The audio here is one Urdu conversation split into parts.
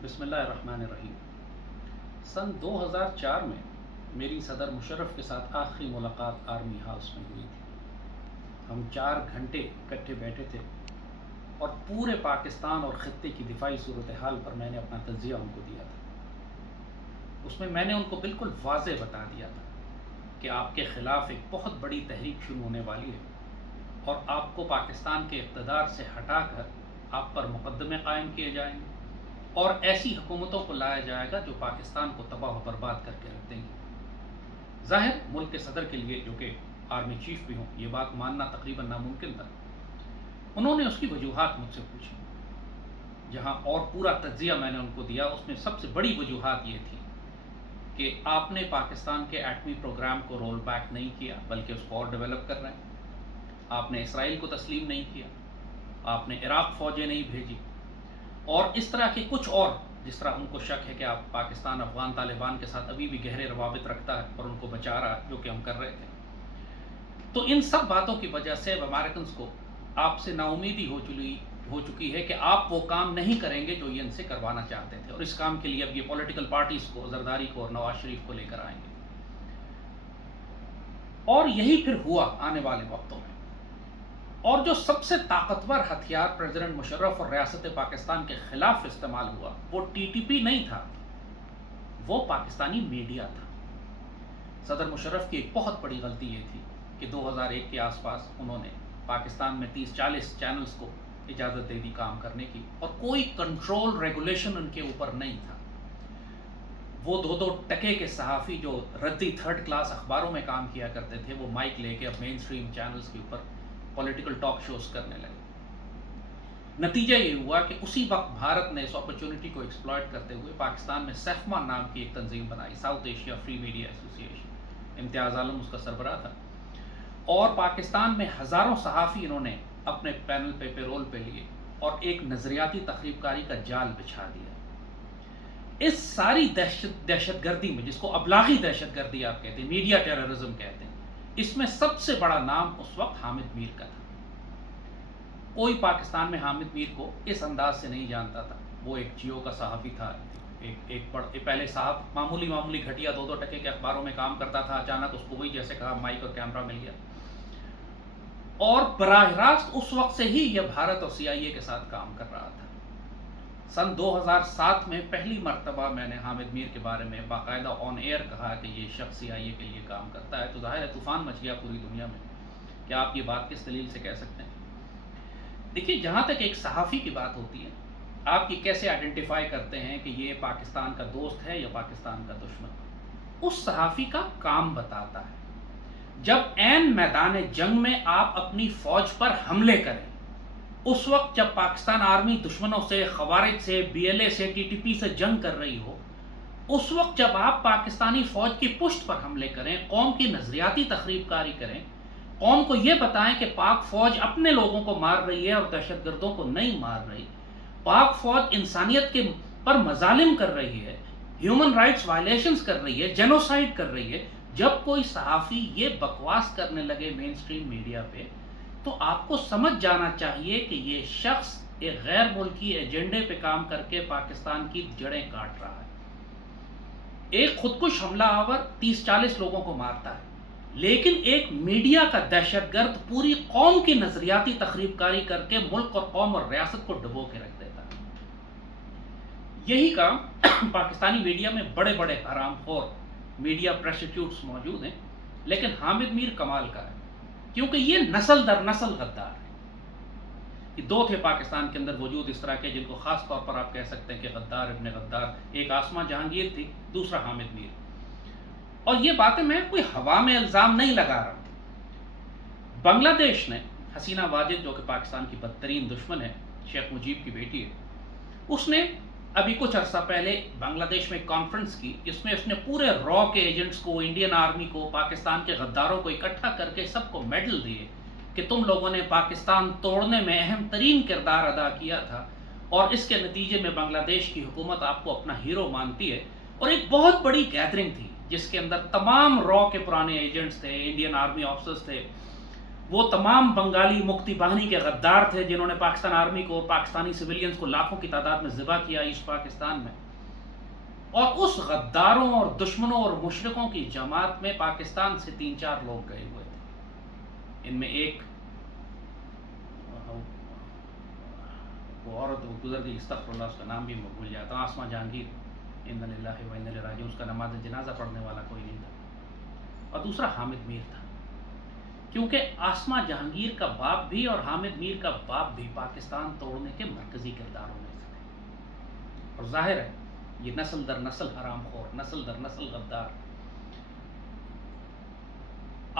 بسم اللہ الرحمن الرحیم۔ سن 2004 میں میری صدر مشرف کے ساتھ آخری ملاقات آرمی ہاؤس میں ہوئی تھی۔ ہم 4 گھنٹے اکٹھے بیٹھے تھے اور پورے پاکستان اور خطے کی دفاعی صورتحال پر میں نے اپنا تجزیہ ان کو دیا تھا۔ اس میں نے ان کو بالکل واضح بتا دیا تھا کہ آپ کے خلاف ایک بہت بڑی تحریک شروع ہونے والی ہے اور آپ کو پاکستان کے اقتدار سے ہٹا کر آپ پر مقدمے قائم کیے جائیں گے اور ایسی حکومتوں کو لایا جائے گا جو پاکستان کو تباہ و برباد کر کے رکھ دیں گی۔ ظاہر ملک کے صدر کے لیے، جو کہ آرمی چیف بھی ہوں، یہ بات ماننا تقریباً ناممکن تھا۔ انہوں نے اس کی وجوہات مجھ سے پوچھی، جہاں اور پورا تجزیہ میں نے ان کو دیا۔ اس میں سب سے بڑی وجوہات یہ تھی کہ آپ نے پاکستان کے ایٹمی پروگرام کو رول بیک نہیں کیا، بلکہ اس کو اور ڈیولپ کر رہے ہیں۔ آپ نے اسرائیل کو تسلیم نہیں کیا، آپ نے عراق فوجیں نہیں بھیجی، اور اس طرح کے کچھ اور، جس طرح ان کو شک ہے کہ آپ پاکستان افغان طالبان کے ساتھ ابھی بھی گہرے روابط رکھتا ہے اور ان کو بچا رہا ہے، جو کہ ہم کر رہے تھے۔ تو ان سب باتوں کی وجہ سے امریکنز کو آپ سے نا امیدی ہو چکی ہے کہ آپ وہ کام نہیں کریں گے جو یہ ان سے کروانا چاہتے تھے، اور اس کام کے لیے اب یہ پولیٹیکل پارٹیز کو، زرداری کو اور نواز شریف کو لے کر آئیں گے۔ اور یہی پھر ہوا آنے والے وقتوں میں۔ اور جو سب سے طاقتور ہتھیار پریزیڈنٹ مشرف اور ریاست پاکستان کے خلاف استعمال ہوا، وہ ٹی ٹی پی نہیں تھا، وہ پاکستانی میڈیا تھا۔ صدر مشرف کی ایک بہت بڑی غلطی یہ تھی کہ 2001 کے آس پاس انہوں نے پاکستان میں 30-40 چینلز کو اجازت دے دی کام کرنے کی، اور کوئی کنٹرول ریگولیشن ان کے اوپر نہیں تھا۔ وہ 2 ٹکے کے صحافی جو ردی 3rd کلاس اخباروں میں کام کیا کرتے تھے، وہ مائک لے کے اب مین سٹریم چینلز کے اوپر پولیٹیکل ٹاک شوز کرنے لگے۔ نتیجہ یہ ہوا کہ اسی وقت بھارت نے اس اپرچونٹی کو ایکسپلائٹ کرتے ہوئے پاکستان میں سیفما نام کی ایک تنظیم بنائی، ساؤتھ ایشیا فری میڈیا ایسوسی ایشن۔ امتیاز عالم اس کا سربراہ تھا، اور پاکستان میں ہزاروں صحافی انہوں نے اپنے پینل پہ پیرول پہ لیے اور ایک نظریاتی تخریب کاری کا جال بچھا دیا۔ اس ساری دہشت گردی میں، جس کو ابلاغی دہشت گردی آپ کہتے ہیں، میڈیا ٹیررزم کہتے ہیں، اس میں سب سے بڑا نام اس وقت حامد میر کا تھا۔ کوئی پاکستان میں حامد میر کو اس انداز سے نہیں جانتا تھا۔ وہ ایک جیو کا صحافی تھا، پہلے صاحب معمولی گھٹیا 2 ٹکے کے اخباروں میں کام کرتا تھا، اچانک اس کو وہی جیسے کہا مائک اور کیمرہ مل گیا، اور براہ راست اس وقت سے ہی یہ بھارت اور سی آئی اے کے ساتھ کام کر رہا تھا۔ سن 2007 میں پہلی مرتبہ میں نے حامد میر کے بارے میں باقاعدہ آن ایئر کہا کہ یہ شخص سی آئی اے کے لیے کام کرتا ہے، تو ظاہر ہے طوفان مچ گیا پوری دنیا میں کہ آپ یہ بات کس دلیل سے کہہ سکتے ہیں۔ دیکھیے، جہاں تک ایک صحافی کی بات ہوتی ہے، آپ یہ کیسے آئیڈینٹیفائی کرتے ہیں کہ یہ پاکستان کا دوست ہے یا پاکستان کا دشمن؟ اس صحافی کا کام بتاتا ہے۔ جب عین میدان جنگ میں آپ اپنی فوج پر حملے کریں، اس وقت جب پاکستان آرمی دشمنوں سے، خوارج سے، بی ایل اے سے، ٹی ٹی پی سے جنگ کر رہی ہو، اس وقت جب آپ پاکستانی فوج کی پشت پر حملے کریں، قوم کی نظریاتی تخریب کاری کریں، قوم کو یہ بتائیں کہ پاک فوج اپنے لوگوں کو مار رہی ہے اور دہشت گردوں کو نہیں مار رہی، پاک فوج انسانیت کے پر مظالم کر رہی ہے، ہیومن رائٹس وائلیشنز کر رہی ہے، جینوسائیڈ کر رہی ہے، جب کوئی صحافی یہ بکواس کرنے لگے مین سٹریم میڈیا پہ، تو آپ کو سمجھ جانا چاہیے کہ یہ شخص ایک غیر ملکی ایجنڈے پہ کام کر کے پاکستان کی جڑیں کاٹ رہا ہے۔ ایک خودکش حملہ آور 30-40 لوگوں کو مارتا ہے، لیکن ایک میڈیا کا دہشت گرد پوری قوم کی نظریاتی تخریب کاری کر کے ملک اور قوم اور ریاست کو ڈبو کے رکھ دیتا ہے۔ یہی کام پاکستانی میڈیا میں بڑے بڑے حرام خور میڈیا پریسٹیٹیوٹس موجود ہیں، لیکن حامد میر کمال کا ہے، کیونکہ یہ نسل در نسل غدار ہے۔ یہ 2 تھے پاکستان کے اندر موجود اس طرح کے، جن کو خاص طور پر آپ کہہ سکتے ہیں کہ غدار ابن غدار۔ ایک آسمہ جہانگیر تھی، دوسرا حامد میر۔ اور یہ باتیں میں کوئی ہوا میں الزام نہیں لگا رہا ہوں۔ بنگلہ دیش نے حسینہ واجد، جو کہ پاکستان کی بدترین دشمن ہے، شیخ مجیب کی بیٹی ہے، اس نے ابھی کچھ عرصہ پہلے بنگلہ دیش میں ایک کانفرنس کی، جس میں اس نے پورے را کے ایجنٹس کو، انڈین آرمی کو، پاکستان کے غداروں کو اکٹھا کر کے سب کو میڈل دیے کہ تم لوگوں نے پاکستان توڑنے میں اہم ترین کردار ادا کیا تھا، اور اس کے نتیجے میں بنگلہ دیش کی حکومت آپ کو اپنا ہیرو مانتی ہے۔ اور ایک بہت بڑی گیدرنگ تھی جس کے اندر تمام را کے پرانے ایجنٹس تھے، انڈین آرمی آفیسرز تھے، وہ تمام بنگالی مکتی باہنی کے غدار تھے جنہوں نے پاکستان آرمی کو اور پاکستانی سویلینز کو لاکھوں کی تعداد میں ذبح کیا ایسٹ پاکستان میں، اور اس غداروں اور دشمنوں اور مشرکوں کی جماعت میں پاکستان سے 3-4 لوگ گئے ہوئے تھے۔ ان میں ایک وہ عورت وہ گزر گئی، استغفر اللہ، اس کا نام بھی میں بھول جاتا ہوں، آسمہ جہانگیر، انا للہ و انا الیہ راجعون، اس کا نماز جنازہ پڑھنے والا کوئی نہیں تھا، اور دوسرا حامد میر تھا، کیونکہ آسمہ جہانگیر کا باپ بھی اور حامد میر کا باپ بھی پاکستان توڑنے کے مرکزی کرداروں میں سے تھے، اور ظاہر ہے یہ نسل در نسل حرام خور، نسل در نسل غدار،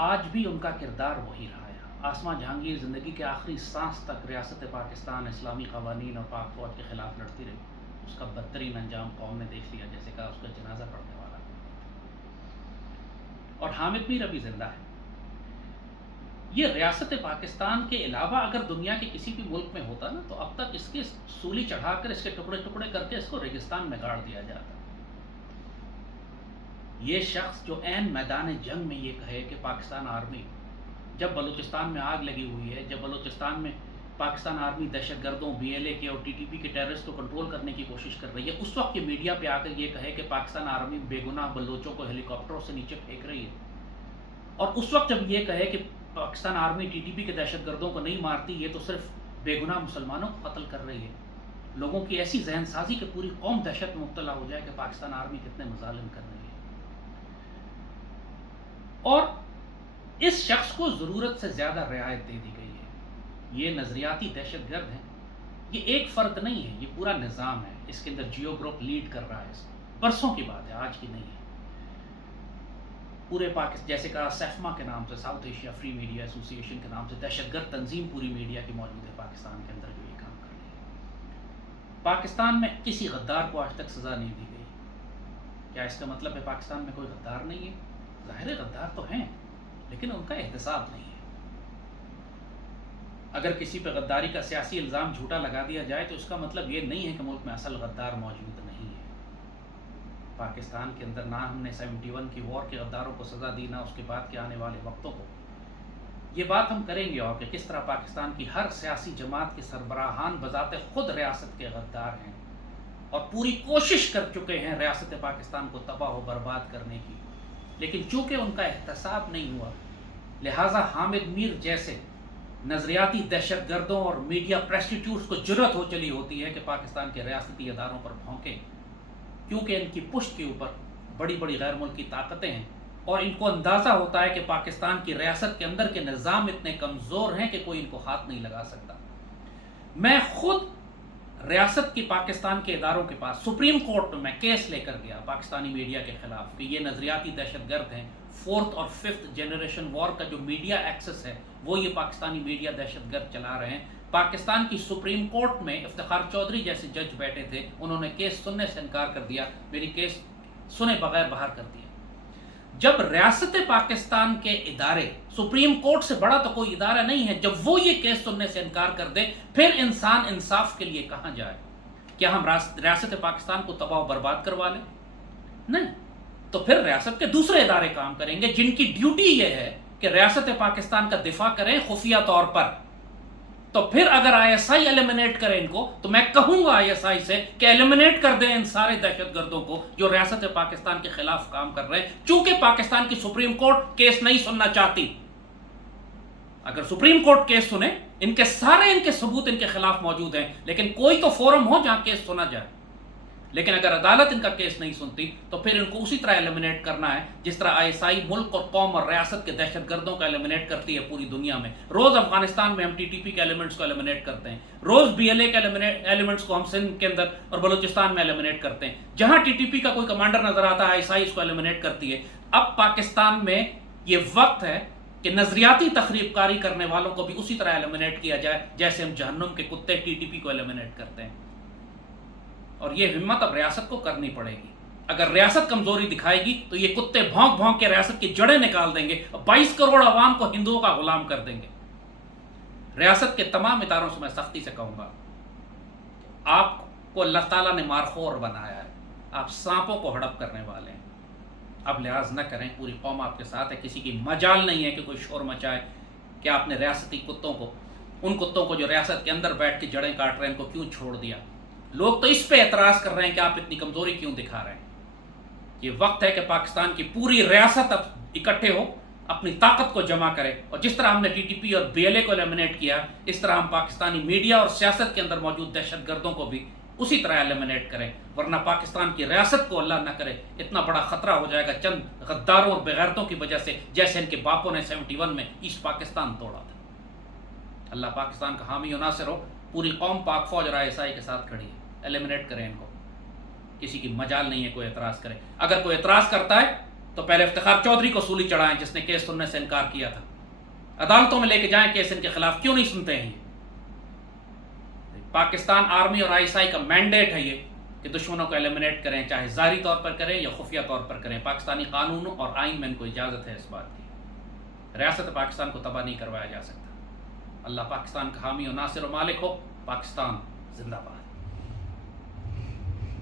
آج بھی ان کا کردار وہی رہا ہے۔ آسمہ جہانگیر زندگی کے آخری سانس تک ریاست پاکستان اسلامی قوانین اور پاک فوج کے خلاف لڑتی رہی، اس کا بدترین انجام قوم نے دیکھ لیا، جیسے کہا اس کا جنازہ پڑھنے والا، اور حامد میر ابھی زندہ ہے۔ یہ ریاست پاکستان کے علاوہ اگر دنیا کے کسی بھی ملک میں ہوتا نا تو اب تک اس کی سولی چڑھا کر اس کے ٹکڑے ٹکڑے کر کے اس کو ریگستان میں گاڑ دیا جاتا۔ یہ شخص جو عین میدان جنگ میں یہ کہے کہ پاکستان آرمی، جب بلوچستان میں آگ لگی ہوئی ہے، جب بلوچستان میں پاکستان آرمی دہشت گردوں، بی ایل اے کے اور ٹی ٹی پی کے ٹیررسٹ کو کنٹرول کرنے کی کوشش کر رہی ہے، اس وقت یہ میڈیا پہ آ کر یہ کہے کہ پاکستان آرمی بے گناہ بلوچوں کو ہیلی کاپٹروں سے نیچے پھینک رہی ہے، اور اس وقت جب یہ کہے کہ Pakistan army T T P کے دہشت گردوں کو نہیں مارتی، یہ تو صرف بے گناہ مسلمانوں کو قتل کر رہی ہے، لوگوں کی ایسی ذہن سازی کہ پوری قوم دہشت میں مبتلا ہو جائے کہ پاکستان آرمی کتنے مظالم کر رہی ہے۔ اور اس شخص کو ضرورت سے زیادہ رعایت دے دی گئی ہے۔ یہ نظریاتی دہشت گرد ہیں، یہ ایک فرد نہیں ہے، یہ پورا نظام ہے، اس کے اندر جیو گروپ لیڈ کر رہا ہے، برسوں کی بات ہے، آج کی نہیں ہے۔ پورے پاکستان، جیسے کہا سیفما کے نام سے، ساؤتھ ایشیا فری میڈیا ایسوسی ایشن کے نام سے دہشت گرد تنظیم پوری میڈیا کی موجود ہے پاکستان کے اندر جو یہ کام کر رہی ہے۔ پاکستان میں کسی غدار کو آج تک سزا نہیں دی گئی۔ کیا اس کا مطلب ہے پاکستان میں کوئی غدار نہیں ہے؟ ظاہر غدار تو ہیں، لیکن ان کا احتساب نہیں ہے۔ اگر کسی پہ غداری کا سیاسی الزام جھوٹا لگا دیا جائے تو اس کا مطلب یہ نہیں ہے کہ ملک میں اصل غدار موجود نہیں ہے۔ پاکستان کے اندر نہ ہم نے 71 کی وار کے غداروں کو سزا دی، نہ اس کے بعد کے آنے والے وقتوں کو۔ یہ بات ہم کریں گے، اور کہ کس طرح پاکستان کی ہر سیاسی جماعت کے سربراہان بذات خود ریاست کے غدار ہیں اور پوری کوشش کر چکے ہیں ریاست پاکستان کو تباہ و برباد کرنے کی، لیکن چونکہ ان کا احتساب نہیں ہوا، لہٰذا حامد میر جیسے نظریاتی دہشت گردوں اور میڈیا پریسٹیٹیوٹس کو جرأت ہو چلی ہوتی ہے کہ پاکستان کے ریاستی اداروں پر بھونکیں، کیونکہ ان کی پشت کے اوپر بڑی بڑی غیر ملکی طاقتیں ہیں، اور ان کو اندازہ ہوتا ہے کہ پاکستان کی ریاست کے اندر کے نظام اتنے کمزور ہیں کہ کوئی ان کو ہاتھ نہیں لگا سکتا۔ میں خود ریاست کی پاکستان کے اداروں کے پاس سپریم کورٹ میں کیس لے کر گیا پاکستانی میڈیا کے خلاف کہ یہ نظریاتی دہشت گرد ہیں، 4th اور 5th جنریشن وار کا جو میڈیا ایکسس ہے وہ یہ پاکستانی میڈیا دہشت گرد چلا رہے ہیں۔ پاکستان کی سپریم کورٹ میں افتخار چودھری جیسے جج بیٹھے تھے، انہوں نے کیس سننے سے انکار کر دیا، میری کیس سنے بغیر باہر کر دیا۔ جب ریاست پاکستان کے ادارے، سپریم کورٹ سے بڑا تو کوئی ادارہ نہیں ہے، جب وہ یہ کیس سننے سے انکار کر دے، پھر انسان انصاف کے لیے کہاں جائے؟ کیا ہم ریاست پاکستان کو تباہ و برباد کروا لیں؟ نہیں، تو پھر ریاست کے دوسرے ادارے کام کریں گے جن کی ڈیوٹی یہ ہے کہ ریاست پاکستان کا دفاع کریں خفیہ طور پر۔ تو پھر اگر آئی ایس آئی ایلیمنیٹ کرے ان کو، تو میں کہوں گا آئی ایس آئی سے کہ ایلیمنیٹ کر دیں ان سارے دہشت گردوں کو جو ریاست پاکستان کے خلاف کام کر رہے ہیں، چونکہ پاکستان کی سپریم کورٹ کیس نہیں سننا چاہتی۔ اگر سپریم کورٹ کیس سنے، ان کے ثبوت ان کے خلاف موجود ہیں، لیکن کوئی تو فورم ہو جہاں کیس سنا جائے۔ لیکن اگر عدالت ان کا کیس نہیں سنتی تو پھر ان کو اسی طرح ایلیمنیٹ کرنا ہے جس طرح آئی ایس آئی ملک اور قوم اور ریاست کے دہشت گردوں کا ایلیمنیٹ کرتی ہے پوری دنیا میں۔ روز افغانستان میں ہم ٹی ٹی پی کے ایلیمنٹس کو ایلیمنیٹ کرتے ہیں، روز بی ایل اے کے ایلیمنٹس کو ہم سندھ کے اندر اور بلوچستان میں ایلیمنیٹ کرتے ہیں۔ جہاں ٹی ٹی پی کا کوئی کمانڈر نظر آتا ہے، آئی ایس آئی اس کو ایلیمنیٹ کرتی ہے۔ اب پاکستان میں یہ وقت ہے کہ نظریاتی تخریب کاری کرنے والوں کو بھی اسی طرح ایلیمنیٹ کیا جائے جیسے ہم جہنم کے کتے ٹی ٹی پی کو ایلیمنیٹ کرتے ہیں، اور یہ ہمت اب ریاست کو کرنی پڑے گی۔ اگر ریاست کمزوری دکھائے گی تو یہ کتے بھونک بھونک کے ریاست کی جڑیں نکال دیں گے، 22 کروڑ عوام کو ہندوؤں کا غلام کر دیں گے۔ ریاست کے تمام اداروں سے میں سختی سے کہوں گا، آپ کو اللہ تعالیٰ نے مارخور بنایا ہے، آپ سانپوں کو ہڑپ کرنے والے ہیں، اب لحاظ نہ کریں، پوری قوم آپ کے ساتھ ہے، کسی کی مجال نہیں ہے کہ کوئی شور مچائے۔ کہ آپ نے ریاستی کتوں کو، ان کتوں کو جو ریاست کے اندر بیٹھ کے جڑیں کاٹ رہے ہیں، ان کو کیوں چھوڑ دیا؟ لوگ تو اس پہ اعتراض کر رہے ہیں کہ آپ اتنی کمزوری کیوں دکھا رہے ہیں۔ یہ وقت ہے کہ پاکستان کی پوری ریاست اب اکٹھے ہو، اپنی طاقت کو جمع کرے، اور جس طرح ہم نے ٹی ٹی پی اور بی ایل اے کو ایلیمنیٹ کیا، اس طرح ہم پاکستانی میڈیا اور سیاست کے اندر موجود دہشت گردوں کو بھی اسی طرح ایلیمنیٹ کریں، ورنہ پاکستان کی ریاست کو اللہ نہ کرے اتنا بڑا خطرہ ہو جائے گا چند غداروں اور بغیرتوں کی وجہ سے، جیسے ان کے باپوں نے 71 میں ایسٹ پاکستان توڑا تھا۔ اللہ پاکستان کا حامی و ناصر ہو، پوری قوم پاک فوج اور ISI کے ساتھ کھڑی ہے، ایلیمنیٹ کریں ان کو، کسی کی مجال نہیں ہے کوئی اعتراض کرے۔ اگر کوئی اعتراض کرتا ہے تو پہلے افتخار چودھری کو سولی چڑھائیں جس نے کیس سننے سے انکار کیا تھا، عدالتوں میں لے کے جائیں کیس ان کے خلاف، کیوں نہیں سنتے ہیں؟ پاکستان آرمی اور ISI کا مینڈیٹ ہے یہ کہ دشمنوں کو ایلیمنیٹ کریں، چاہے ظاہری طور پر کریں یا خفیہ طور پر کریں۔ پاکستانی قانون اور آئین میں ان کو اجازت ہے اس بات کی۔ ریاست پاکستان کو تباہ نہیں کروایا جا سکتا۔ اللہ پاکستان کا حامی و ناصر و مالک ہو۔ پاکستان زندہ باد۔